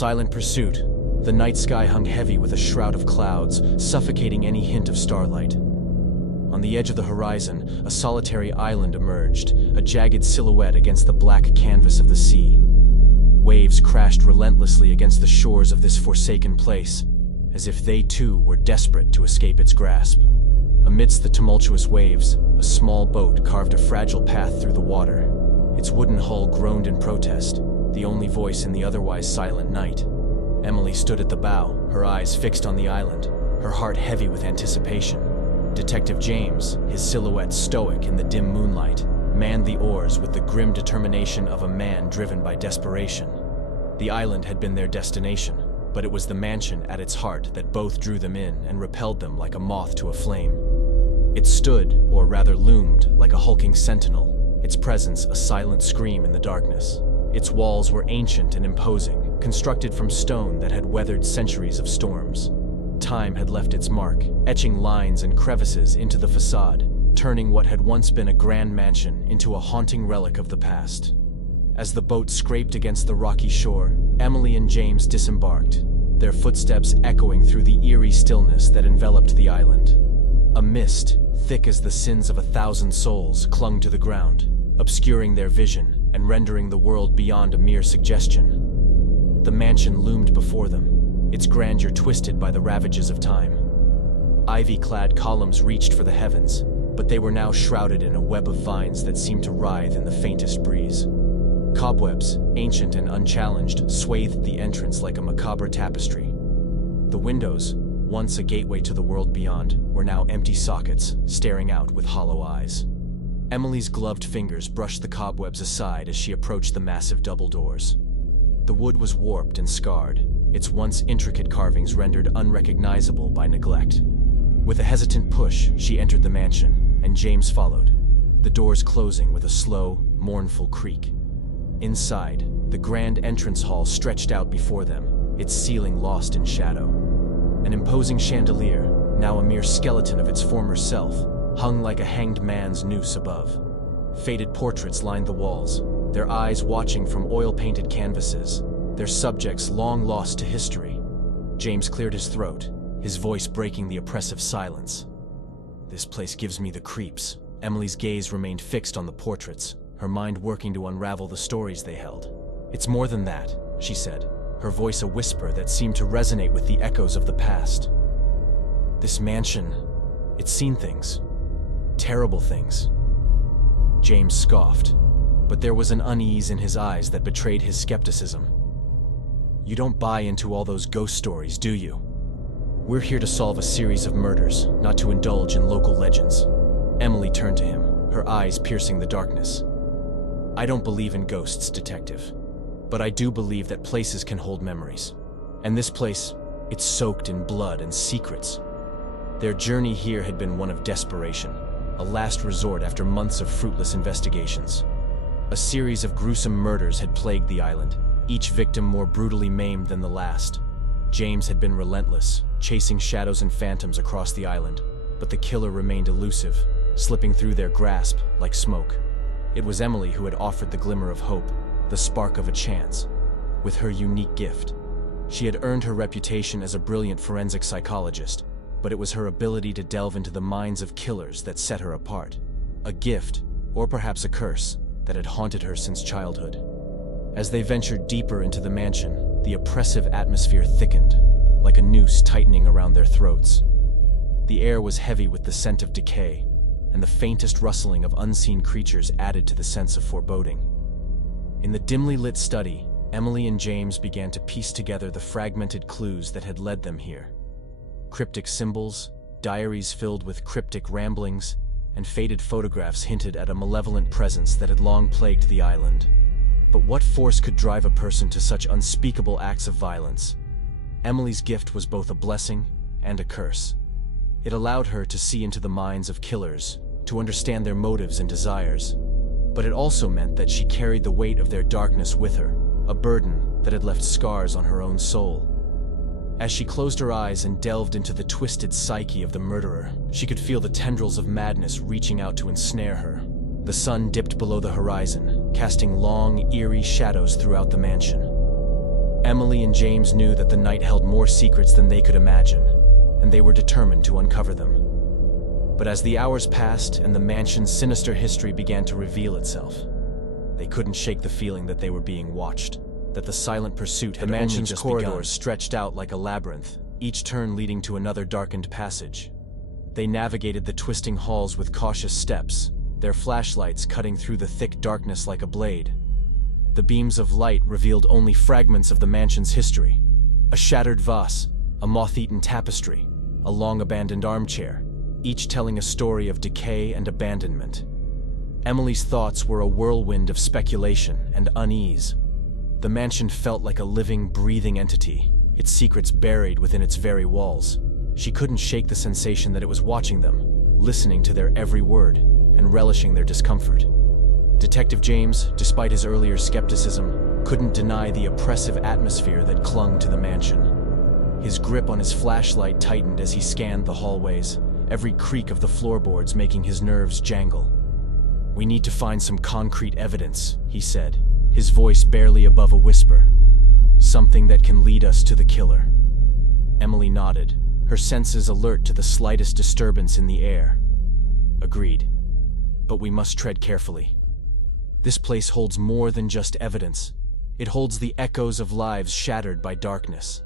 silent pursuit. The night sky hung heavy with a shroud of clouds, suffocating any hint of starlight. On the edge of the horizon, a solitary island emerged, a jagged silhouette against the black canvas of the sea. Waves crashed relentlessly against the shores of this forsaken place, as if they too were desperate to escape its grasp. Amidst the tumultuous waves, a small boat carved a fragile path through the water. Its wooden hull groaned in protest, the only voice in the otherwise silent night. Emily stood at the bow, her eyes fixed on the island, her heart heavy with anticipation. Detective James, his silhouette stoic in the dim moonlight, manned the oars with the grim determination of a man driven by desperation. The island had been their destination, but it was the mansion at its heart that both drew them in and repelled them like a moth to a flame. It stood, or rather loomed, like a hulking sentinel, its presence a silent scream in the darkness. Its walls were ancient and imposing, constructed from stone that had weathered centuries of storms. Time had left its mark, etching lines and crevices into the facade, turning what had once been a grand mansion into a haunting relic of the past. As the boat scraped against the rocky shore, Emily and James disembarked, their footsteps echoing through the eerie stillness that enveloped the island. A mist, thick as the sins of 1,000 souls, clung to the ground, obscuring their vision and rendering the world beyond a mere suggestion. The mansion loomed before them, its grandeur twisted by the ravages of time. Ivy-clad columns reached for the heavens, but they were now shrouded in a web of vines that seemed to writhe in the faintest breeze. Cobwebs, ancient and unchallenged, swathed the entrance like a macabre tapestry. The windows, once a gateway to the world beyond, were now empty sockets, staring out with hollow eyes. Emily's gloved fingers brushed the cobwebs aside as she approached the massive double doors. The wood was warped and scarred, its once intricate carvings rendered unrecognizable by neglect. With a hesitant push, she entered the mansion, and James followed, the doors closing with a slow, mournful creak. Inside, the grand entrance hall stretched out before them, its ceiling lost in shadow. An imposing chandelier, now a mere skeleton of its former self, hung like a hanged man's noose above. Faded portraits lined the walls, their eyes watching from oil-painted canvases, their subjects long lost to history. James cleared his throat, his voice breaking the oppressive silence. "This place gives me the creeps." Emily's gaze remained fixed on the portraits, her mind working to unravel the stories they held. "It's more than that," she said, her voice a whisper that seemed to resonate with the echoes of the past. "This mansion, it's seen things. Terrible things." James scoffed, but there was an unease in his eyes that betrayed his skepticism. "You don't buy into all those ghost stories, do you? We're here to solve a series of murders, not to indulge in local legends." Emily turned to him, her eyes piercing the darkness. "I don't believe in ghosts, detective, but I do believe that places can hold memories. And this place, it's soaked in blood and secrets." Their journey here had been one of desperation, a last resort after months of fruitless investigations. A series of gruesome murders had plagued the island, each victim more brutally maimed than the last. James had been relentless, chasing shadows and phantoms across the island, but the killer remained elusive, slipping through their grasp like smoke. It was Emily who had offered the glimmer of hope, the spark of a chance. With her unique gift, she had earned her reputation as a brilliant forensic psychologist, but it was her ability to delve into the minds of killers that set her apart. A gift, or perhaps a curse, that had haunted her since childhood. As they ventured deeper into the mansion, the oppressive atmosphere thickened, like a noose tightening around their throats. The air was heavy with the scent of decay, and the faintest rustling of unseen creatures added to the sense of foreboding. In the dimly lit study, Emily and James began to piece together the fragmented clues that had led them here. Cryptic symbols, diaries filled with cryptic ramblings, and faded photographs hinted at a malevolent presence that had long plagued the island. But what force could drive a person to such unspeakable acts of violence? Emily's gift was both a blessing and a curse. It allowed her to see into the minds of killers, to understand their motives and desires. But it also meant that she carried the weight of their darkness with her, a burden that had left scars on her own soul. As she closed her eyes and delved into the twisted psyche of the murderer, she could feel the tendrils of madness reaching out to ensnare her. The sun dipped below the horizon, casting long, eerie shadows throughout the mansion. Emily and James knew that the night held more secrets than they could imagine, and they were determined to uncover them. But as the hours passed and the mansion's sinister history began to reveal itself, they couldn't shake the feeling that they were being watched, that the silent pursuit had only just begun. The mansion's corridors stretched out like a labyrinth, each turn leading to another darkened passage. They navigated the twisting halls with cautious steps, their flashlights cutting through the thick darkness like a blade. The beams of light revealed only fragments of the mansion's history. A shattered vase, a moth-eaten tapestry, a long-abandoned armchair, each telling a story of decay and abandonment. Emily's thoughts were a whirlwind of speculation and unease. The mansion felt like a living, breathing entity, its secrets buried within its very walls. She couldn't shake the sensation that it was watching them, listening to their every word, and relishing their discomfort. Detective James, despite his earlier skepticism, couldn't deny the oppressive atmosphere that clung to the mansion. His grip on his flashlight tightened as he scanned the hallways, every creak of the floorboards making his nerves jangle. "We need to find some concrete evidence," he said, his voice barely above a whisper. "Something that can lead us to the killer." Emily nodded, her senses alert to the slightest disturbance in the air. "Agreed. But we must tread carefully. This place holds more than just evidence. It holds the echoes of lives shattered by darkness."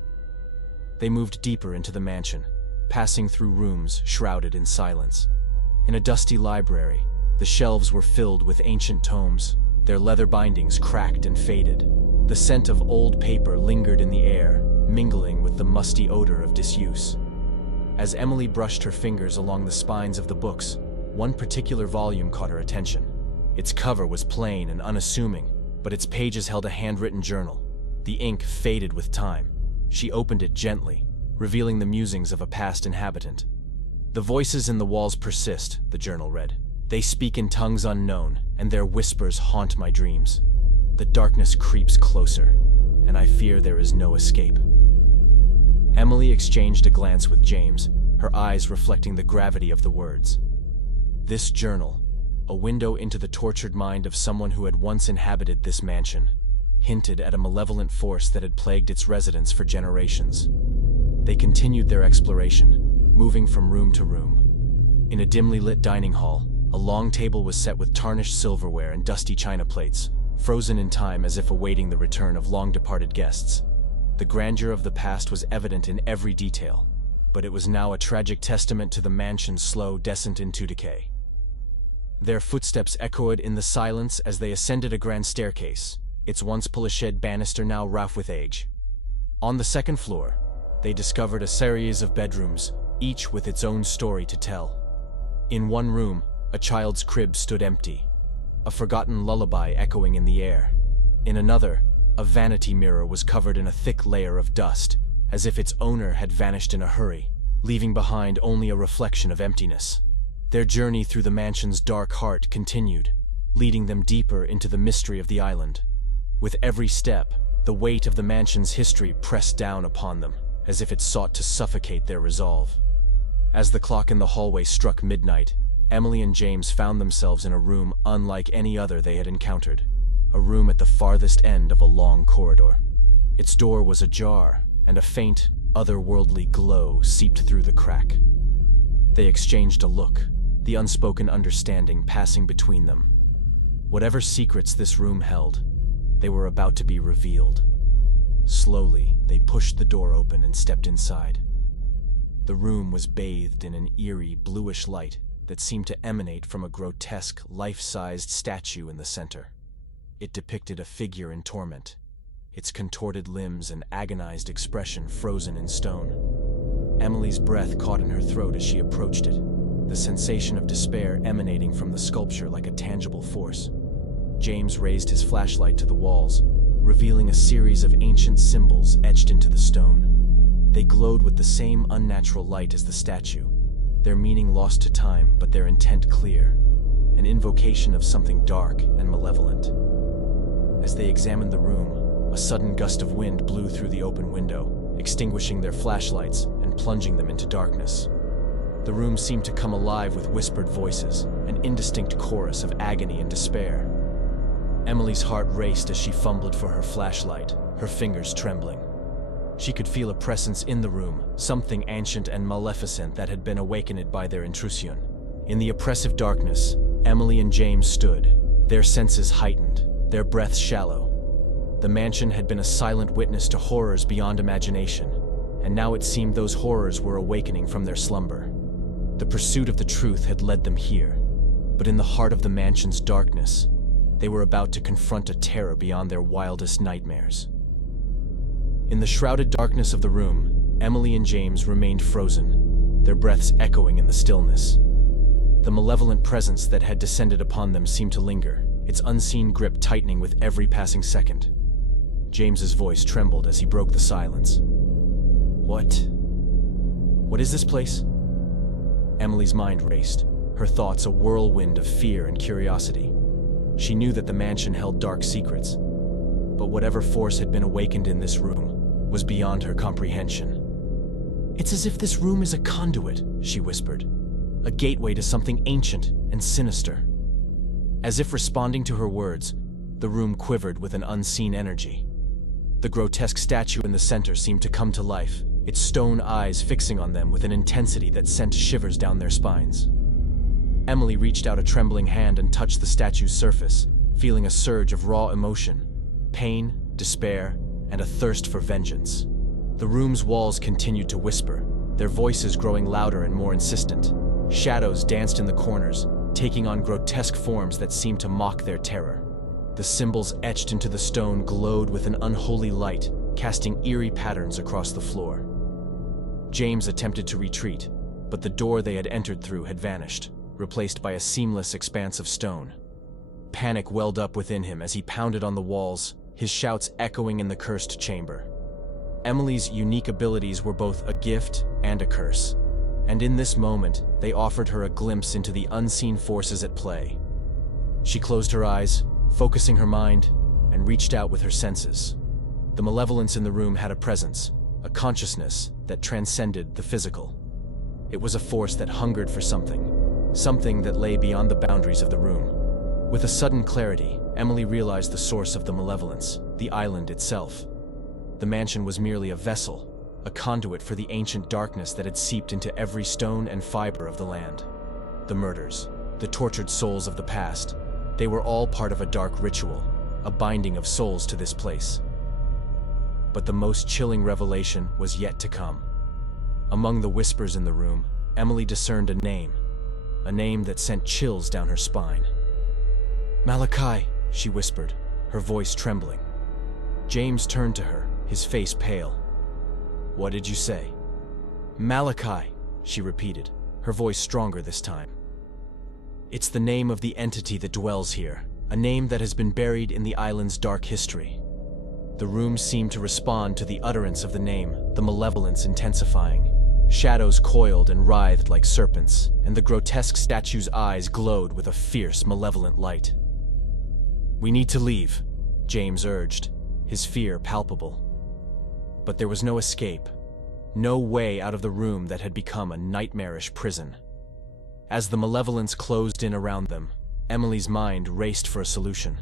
They moved deeper into the mansion, passing through rooms shrouded in silence. In a dusty library, the shelves were filled with ancient tomes, their leather bindings cracked and faded. The scent of old paper lingered in the air, mingling with the musty odor of disuse. As Emily brushed her fingers along the spines of the books, one particular volume caught her attention. Its cover was plain and unassuming, but its pages held a handwritten journal. The ink faded with time. She opened it gently, revealing the musings of a past inhabitant. "The voices in the walls persist," the journal read. "They speak in tongues unknown, and their whispers haunt my dreams. The darkness creeps closer, and I fear there is no escape." Emily exchanged a glance with James, her eyes reflecting the gravity of the words. This journal, a window into the tortured mind of someone who had once inhabited this mansion, hinted at a malevolent force that had plagued its residents for generations. They continued their exploration, moving from room to room. In a dimly lit dining hall, a long table was set with tarnished silverware and dusty china plates, frozen in time as if awaiting the return of long-departed guests. The grandeur of the past was evident in every detail, but it was now a tragic testament to the mansion's slow descent into decay. Their footsteps echoed in the silence as they ascended a grand staircase, its once polished banister now rough with age. On the second floor, they discovered a series of bedrooms, each with its own story to tell. In one room, a child's crib stood empty, a forgotten lullaby echoing in the air. In another, a vanity mirror was covered in a thick layer of dust, as if its owner had vanished in a hurry, leaving behind only a reflection of emptiness. Their journey through the mansion's dark heart continued, leading them deeper into the mystery of the island. With every step, the weight of the mansion's history pressed down upon them, as if it sought to suffocate their resolve. As the clock in the hallway struck midnight, Emily and James found themselves in a room unlike any other they had encountered, a room at the farthest end of a long corridor. Its door was ajar, and a faint, otherworldly glow seeped through the crack. They exchanged a look, the unspoken understanding passing between them. Whatever secrets this room held, they were about to be revealed. Slowly, they pushed the door open and stepped inside. The room was bathed in an eerie, bluish light that seemed to emanate from a grotesque, life-sized statue in the center. It depicted a figure in torment, its contorted limbs and agonized expression frozen in stone. Emily's breath caught in her throat as she approached it, the sensation of despair emanating from the sculpture like a tangible force. James raised his flashlight to the walls, revealing a series of ancient symbols etched into the stone. They glowed with the same unnatural light as the statue, their meaning lost to time but their intent clear, an invocation of something dark and malevolent. As they examined the room, a sudden gust of wind blew through the open window, extinguishing their flashlights and plunging them into darkness. The room seemed to come alive with whispered voices, an indistinct chorus of agony and despair. Emily's heart raced as she fumbled for her flashlight, her fingers trembling. She could feel a presence in the room, something ancient and maleficent that had been awakened by their intrusion. In the oppressive darkness, Emily and James stood, their senses heightened, their breaths shallow. The mansion had been a silent witness to horrors beyond imagination, and now it seemed those horrors were awakening from their slumber. The pursuit of the truth had led them here, but in the heart of the mansion's darkness, they were about to confront a terror beyond their wildest nightmares. In the shrouded darkness of the room, Emily and James remained frozen, their breaths echoing in the stillness. The malevolent presence that had descended upon them seemed to linger, its unseen grip tightening with every passing second. James's voice trembled as he broke the silence. What is this place? Emily's mind raced, her thoughts a whirlwind of fear and curiosity. She knew that the mansion held dark secrets, but whatever force had been awakened in this room was beyond her comprehension. "It's as if this room is a conduit," she whispered, "a gateway to something ancient and sinister." As if responding to her words, the room quivered with an unseen energy. The grotesque statue in the center seemed to come to life, its stone eyes fixing on them with an intensity that sent shivers down their spines. Emily reached out a trembling hand and touched the statue's surface, feeling a surge of raw emotion, pain, despair, and a thirst for vengeance. The room's walls continued to whisper, their voices growing louder and more insistent. Shadows danced in the corners, taking on grotesque forms that seemed to mock their terror. The symbols etched into the stone glowed with an unholy light, casting eerie patterns across the floor. James attempted to retreat, but the door they had entered through had vanished, replaced by a seamless expanse of stone. Panic welled up within him as he pounded on the walls, his shouts echoing in the cursed chamber. Emily's unique abilities were both a gift and a curse, and in this moment, they offered her a glimpse into the unseen forces at play. She closed her eyes, focusing her mind, and reached out with her senses. The malevolence in the room had a presence, a consciousness that transcended the physical. It was a force that hungered for something that lay beyond the boundaries of the room. With a sudden clarity, Emily realized the source of the malevolence, the island itself. The mansion was merely a vessel, a conduit for the ancient darkness that had seeped into every stone and fiber of the land. The murders, the tortured souls of the past, they were all part of a dark ritual, a binding of souls to this place. But the most chilling revelation was yet to come. Among the whispers in the room, Emily discerned a name that sent chills down her spine. "Malachi," she whispered, her voice trembling. James turned to her, his face pale. "What did you say?" "Malachi," she repeated, her voice stronger this time. "It's the name of the entity that dwells here, a name that has been buried in the island's dark history." The room seemed to respond to the utterance of the name, the malevolence intensifying. Shadows coiled and writhed like serpents, and the grotesque statue's eyes glowed with a fierce, malevolent light. "We need to leave," James urged, his fear palpable. But there was no escape, no way out of the room that had become a nightmarish prison. As the malevolence closed in around them, Emily's mind raced for a solution.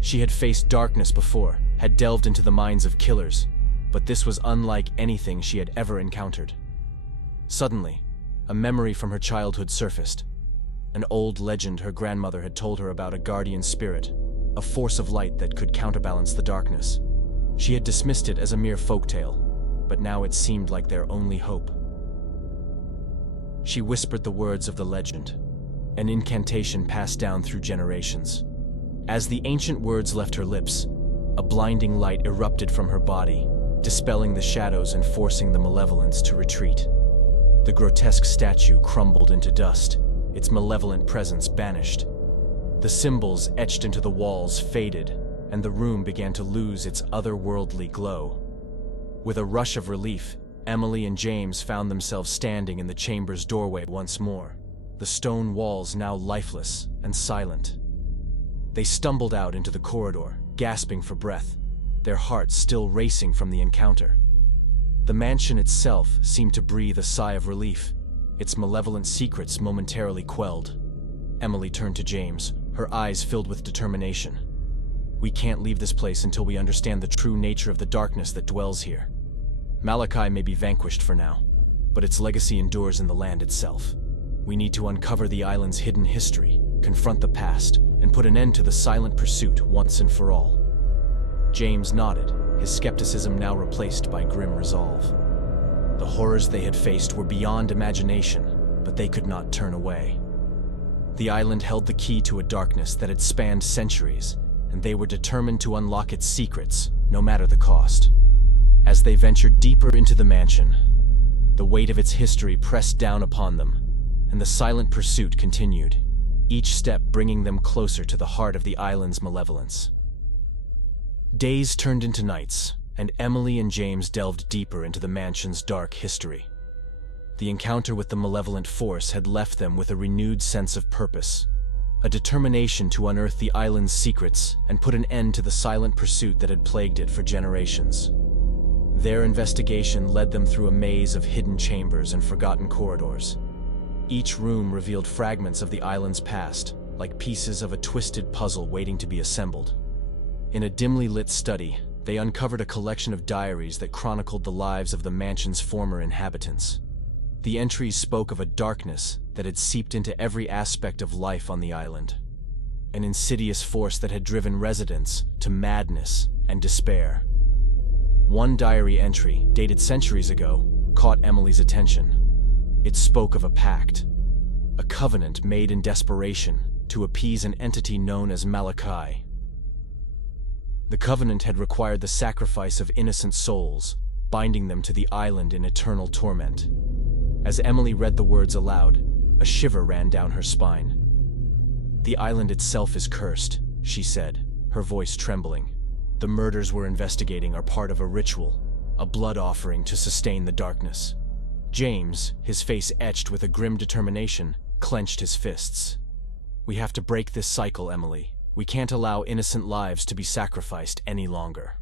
She had faced darkness before, had delved into the minds of killers, but this was unlike anything she had ever encountered. Suddenly, a memory from her childhood surfaced. An old legend her grandmother had told her about a guardian spirit, a force of light that could counterbalance the darkness. She had dismissed it as a mere folktale, but now it seemed like their only hope. She whispered the words of the legend, an incantation passed down through generations. As the ancient words left her lips, a blinding light erupted from her body, dispelling the shadows and forcing the malevolence to retreat. The grotesque statue crumbled into dust, its malevolent presence banished. The symbols etched into the walls faded, and the room began to lose its otherworldly glow. With a rush of relief, Emily and James found themselves standing in the chamber's doorway once more, the stone walls now lifeless and silent. They stumbled out into the corridor, gasping for breath, their hearts still racing from the encounter. The mansion itself seemed to breathe a sigh of relief, its malevolent secrets momentarily quelled. Emily turned to James, her eyes filled with determination. We can't leave this place until we understand the true nature of the darkness that dwells here. Malachi may be vanquished for now, but its legacy endures in the land itself. We need to uncover the island's hidden history, confront the past, and put an end to the silent pursuit once and for all. James nodded, his skepticism now replaced by grim resolve. The horrors they had faced were beyond imagination, but they could not turn away. The island held the key to a darkness that had spanned centuries, and they were determined to unlock its secrets, no matter the cost. As they ventured deeper into the mansion, the weight of its history pressed down upon them, and the silent pursuit continued, each step bringing them closer to the heart of the island's malevolence. Days turned into nights, and Emily and James delved deeper into the mansion's dark history. The encounter with the malevolent force had left them with a renewed sense of purpose, a determination to unearth the island's secrets and put an end to the silent pursuit that had plagued it for generations. Their investigation led them through a maze of hidden chambers and forgotten corridors. Each room revealed fragments of the island's past, like pieces of a twisted puzzle waiting to be assembled. In a dimly lit study, they uncovered a collection of diaries that chronicled the lives of the mansion's former inhabitants. The entries spoke of a darkness that had seeped into every aspect of life on the island, an insidious force that had driven residents to madness and despair. One diary entry, dated centuries ago, caught Emily's attention. It spoke of a pact, a covenant made in desperation to appease an entity known as Malachi. The covenant had required the sacrifice of innocent souls, binding them to the island in eternal torment. As Emily read the words aloud, a shiver ran down her spine. "The island itself is cursed," she said, her voice trembling. "The murders we're investigating are part of a ritual, a blood offering to sustain the darkness." James, his face etched with a grim determination, clenched his fists. "We have to break this cycle, Emily. We can't allow innocent lives to be sacrificed any longer."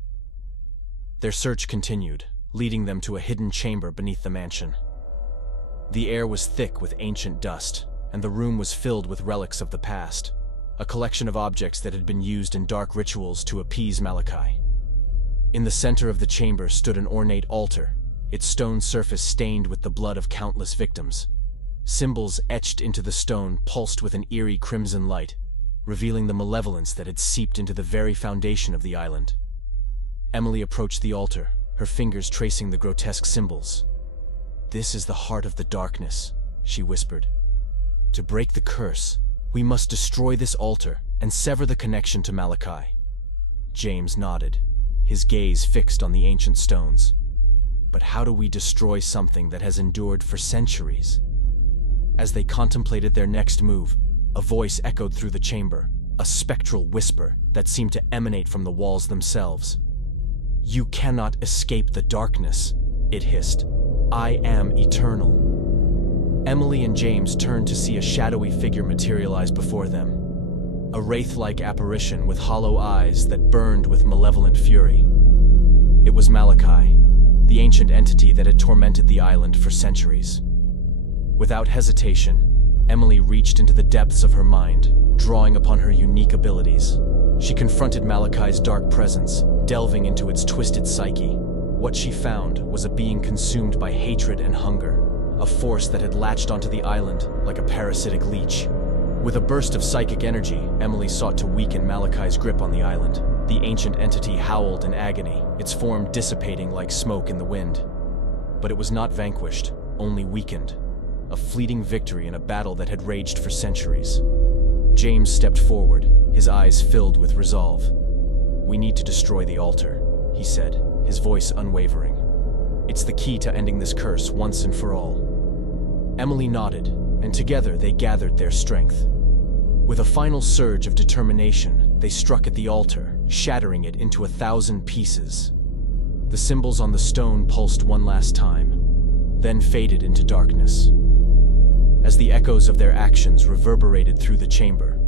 Their search continued, leading them to a hidden chamber beneath the mansion. The air was thick with ancient dust, and the room was filled with relics of the past, a collection of objects that had been used in dark rituals to appease Malachi. In the center of the chamber stood an ornate altar, its stone surface stained with the blood of countless victims. Symbols etched into the stone pulsed with an eerie crimson light, revealing the malevolence that had seeped into the very foundation of the island. Emily approached the altar, her fingers tracing the grotesque symbols. "This is the heart of the darkness," she whispered. "To break the curse, we must destroy this altar and sever the connection to Malachi." James nodded, his gaze fixed on the ancient stones. "But how do we destroy something that has endured for centuries?" As they contemplated their next move, a voice echoed through the chamber, a spectral whisper that seemed to emanate from the walls themselves. "You cannot escape the darkness," it hissed. "I am eternal." Emily and James turned to see a shadowy figure materialize before them, a wraith-like apparition with hollow eyes that burned with malevolent fury. It was Malachi, the ancient entity that had tormented the island for centuries. Without hesitation, Emily reached into the depths of her mind, drawing upon her unique abilities. She confronted Malachi's dark presence, delving into its twisted psyche. What she found was a being consumed by hatred and hunger, a force that had latched onto the island like a parasitic leech. With a burst of psychic energy, Emily sought to weaken Malachi's grip on the island. The ancient entity howled in agony, its form dissipating like smoke in the wind. But it was not vanquished, only weakened. A fleeting victory in a battle that had raged for centuries. James stepped forward, his eyes filled with resolve. "We need to destroy the altar," he said, his voice unwavering. "It's the key to ending this curse once and for all." Emily nodded, and together they gathered their strength. With a final surge of determination, they struck at the altar, shattering it into 1,000 pieces. The symbols on the stone pulsed one last time, then faded into darkness. As the echoes of their actions reverberated through the chamber,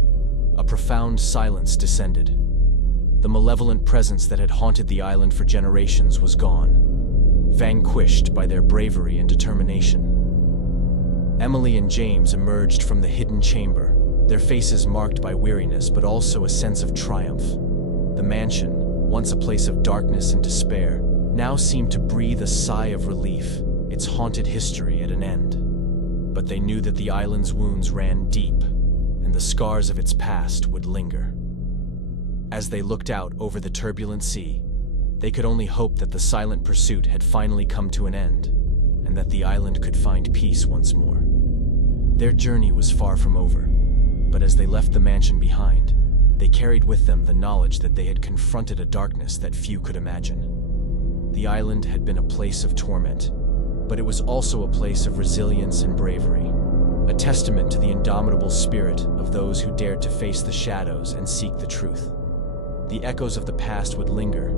a profound silence descended. The malevolent presence that had haunted the island for generations was gone, vanquished by their bravery and determination. Emily and James emerged from the hidden chamber, their faces marked by weariness but also a sense of triumph. The mansion, once a place of darkness and despair, now seemed to breathe a sigh of relief, its haunted history at an end. But they knew that the island's wounds ran deep, and the scars of its past would linger. As they looked out over the turbulent sea, they could only hope that the silent pursuit had finally come to an end, and that the island could find peace once more. Their journey was far from over, but as they left the mansion behind, they carried with them the knowledge that they had confronted a darkness that few could imagine. The island had been a place of torment, but it was also a place of resilience and bravery, a testament to the indomitable spirit of those who dared to face the shadows and seek the truth. The echoes of the past would linger,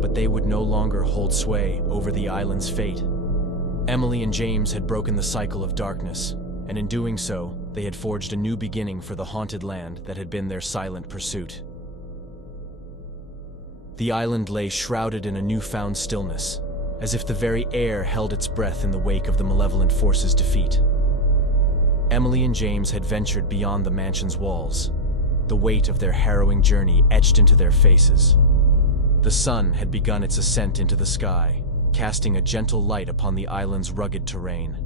but they would no longer hold sway over the island's fate. Emily and James had broken the cycle of darkness, and in doing so, they had forged a new beginning for the haunted land that had been their silent pursuit. The island lay shrouded in a newfound stillness, as if the very air held its breath in the wake of the malevolent force's defeat. Emily and James had ventured beyond the mansion's walls, the weight of their harrowing journey etched into their faces. The sun had begun its ascent into the sky, casting a gentle light upon the island's rugged terrain.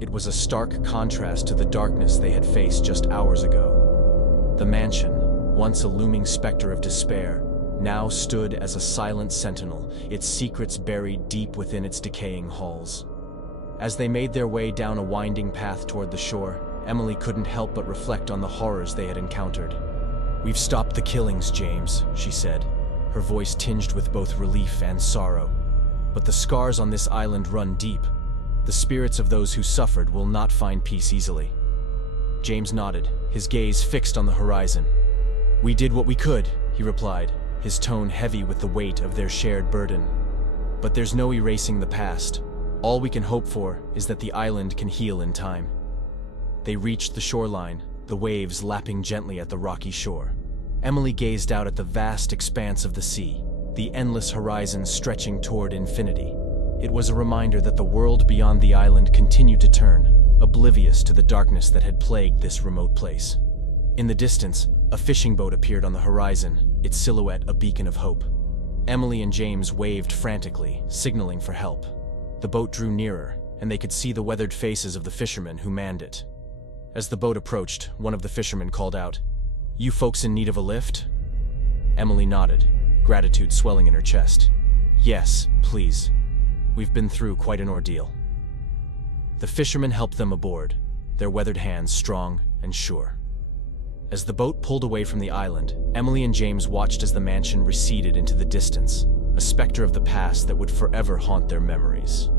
It was a stark contrast to the darkness they had faced just hours ago. The mansion, once a looming specter of despair, now stood as a silent sentinel, its secrets buried deep within its decaying halls. As they made their way down a winding path toward the shore, Emily couldn't help but reflect on the horrors they had encountered. "We've stopped the killings, James," she said, her voice tinged with both relief and sorrow. "But the scars on this island run deep. The spirits of those who suffered will not find peace easily." James nodded, his gaze fixed on the horizon. "We did what we could," he replied, his tone heavy with the weight of their shared burden. "But there's no erasing the past. All we can hope for is that the island can heal in time." They reached the shoreline, the waves lapping gently at the rocky shore. Emily gazed out at the vast expanse of the sea, the endless horizon stretching toward infinity. It was a reminder that the world beyond the island continued to turn, oblivious to the darkness that had plagued this remote place. In the distance, a fishing boat appeared on the horizon, its silhouette a beacon of hope. Emily and James waved frantically, signaling for help. The boat drew nearer, and they could see the weathered faces of the fishermen who manned it. As the boat approached, one of the fishermen called out, "You folks in need of a lift?" Emily nodded, gratitude swelling in her chest. "Yes, please. We've been through quite an ordeal." The fishermen helped them aboard, their weathered hands strong and sure. As the boat pulled away from the island, Emily and James watched as the mansion receded into the distance, a specter of the past that would forever haunt their memories.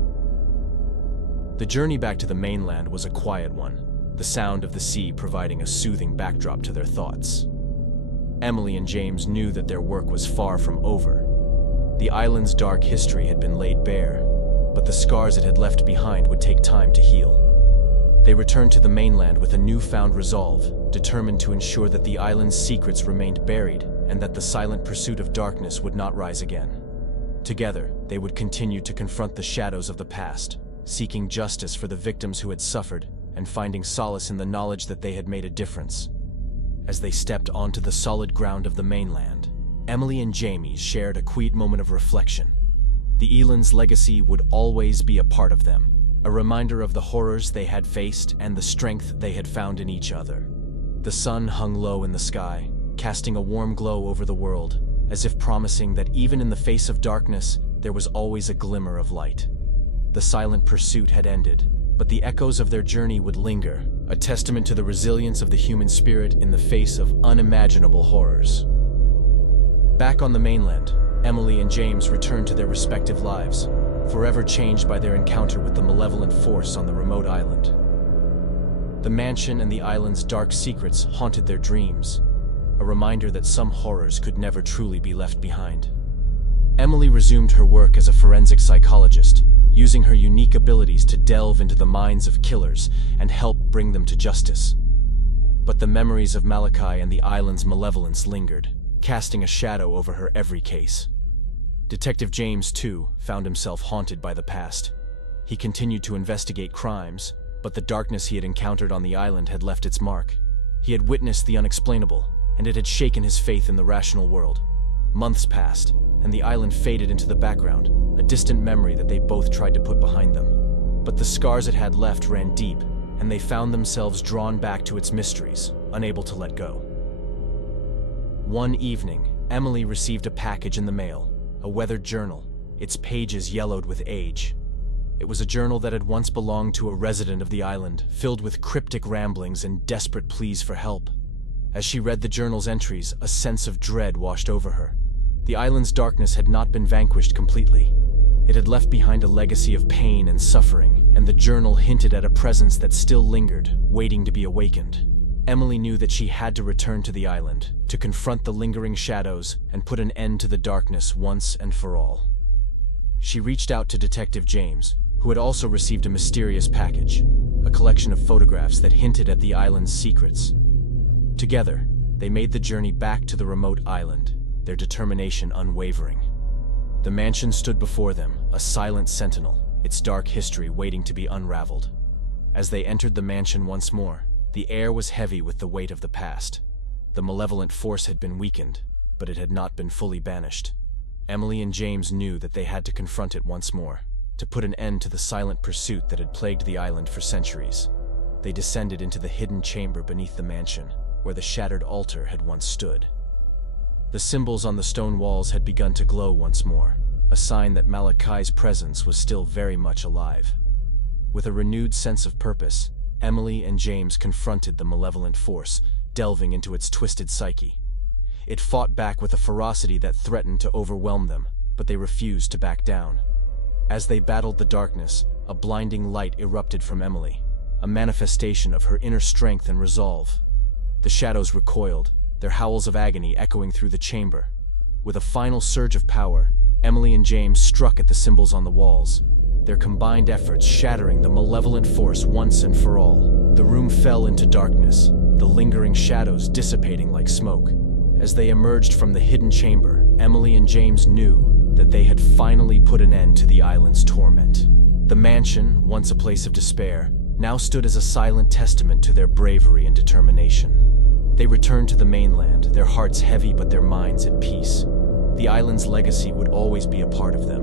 The journey back to the mainland was a quiet one, the sound of the sea providing a soothing backdrop to their thoughts. Emily and James knew that their work was far from over. The island's dark history had been laid bare, but the scars it had left behind would take time to heal. They returned to the mainland with a newfound resolve, determined to ensure that the island's secrets remained buried and that the silent pursuit of darkness would not rise again. Together, they would continue to confront the shadows of the past, seeking justice for the victims who had suffered and finding solace in the knowledge that they had made a difference. As they stepped onto the solid ground of the mainland, Emily and James shared a quiet moment of reflection. The Eland's legacy would always be a part of them, a reminder of the horrors they had faced and the strength they had found in each other. The sun hung low in the sky, casting a warm glow over the world, as if promising that even in the face of darkness, there was always a glimmer of light. The silent pursuit had ended, but the echoes of their journey would linger, a testament to the resilience of the human spirit in the face of unimaginable horrors. Back on the mainland, Emily and James returned to their respective lives, forever changed by their encounter with the malevolent force on the remote island. The mansion and the island's dark secrets haunted their dreams, a reminder that some horrors could never truly be left behind. Emily resumed her work as a forensic psychologist, using her unique abilities to delve into the minds of killers and help bring them to justice. But the memories of Malachi and the island's malevolence lingered, casting a shadow over her every case. Detective James, too, found himself haunted by the past. He continued to investigate crimes, but the darkness he had encountered on the island had left its mark. He had witnessed the unexplainable, and it had shaken his faith in the rational world. Months passed, and the island faded into the background, a distant memory that they both tried to put behind them. But the scars it had left ran deep, and they found themselves drawn back to its mysteries, unable to let go. One evening, Emily received a package in the mail, a weathered journal, its pages yellowed with age. It was a journal that had once belonged to a resident of the island, filled with cryptic ramblings and desperate pleas for help. As she read the journal's entries, a sense of dread washed over her. The island's darkness had not been vanquished completely. It had left behind a legacy of pain and suffering, and the journal hinted at a presence that still lingered, waiting to be awakened. Emily knew that she had to return to the island, to confront the lingering shadows and put an end to the darkness once and for all. She reached out to Detective James, who had also received a mysterious package, a collection of photographs that hinted at the island's secrets. Together, they made the journey back to the remote island, their determination unwavering. The mansion stood before them, a silent sentinel, its dark history waiting to be unraveled. As they entered the mansion once more, the air was heavy with the weight of the past. The malevolent force had been weakened, but it had not been fully banished. Emily and James knew that they had to confront it once more, to put an end to the silent pursuit that had plagued the island for centuries. They descended into the hidden chamber beneath the mansion, where the shattered altar had once stood. The symbols on the stone walls had begun to glow once more, a sign that Malachi's presence was still very much alive. With a renewed sense of purpose, Emily and James confronted the malevolent force, delving into its twisted psyche. It fought back with a ferocity that threatened to overwhelm them, but they refused to back down. As they battled the darkness, a blinding light erupted from Emily, a manifestation of her inner strength and resolve. The shadows recoiled, their howls of agony echoing through the chamber. With a final surge of power, Emily and James struck at the symbols on the walls, their combined efforts shattering the malevolent force once and for all. The room fell into darkness, the lingering shadows dissipating like smoke. As they emerged from the hidden chamber, Emily and James knew that they had finally put an end to the island's torment. The mansion, once a place of despair, now stood as a silent testament to their bravery and determination. They returned to the mainland, their hearts heavy but their minds at peace. The island's legacy would always be a part of them,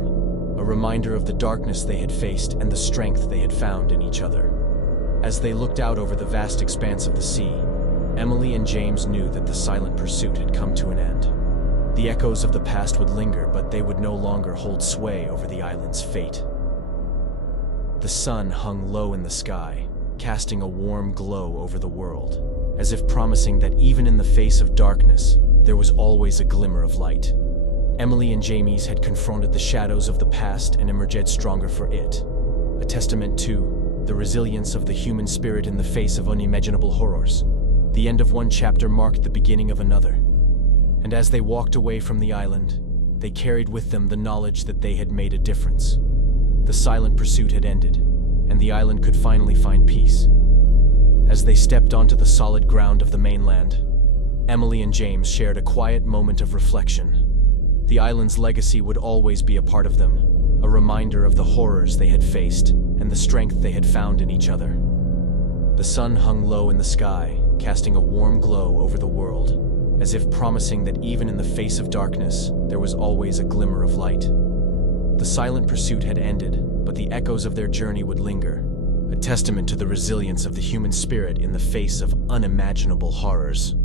a reminder of the darkness they had faced and the strength they had found in each other. As they looked out over the vast expanse of the sea, Emily and James knew that the silent pursuit had come to an end. The echoes of the past would linger, but they would no longer hold sway over the island's fate. The sun hung low in the sky, casting a warm glow over the world, as if promising that even in the face of darkness, there was always a glimmer of light. Emily and James had confronted the shadows of the past and emerged stronger for it, a testament to the resilience of the human spirit in the face of unimaginable horrors. The end of one chapter marked the beginning of another, and as they walked away from the island, they carried with them the knowledge that they had made a difference. The silent pursuit had ended, and the island could finally find peace. As they stepped onto the solid ground of the mainland, Emily and James shared a quiet moment of reflection. The island's legacy would always be a part of them, a reminder of the horrors they had faced and the strength they had found in each other. The sun hung low in the sky, casting a warm glow over the world, as if promising that even in the face of darkness, there was always a glimmer of light. The silent pursuit had ended, but the echoes of their journey would linger, a testament to the resilience of the human spirit in the face of unimaginable horrors.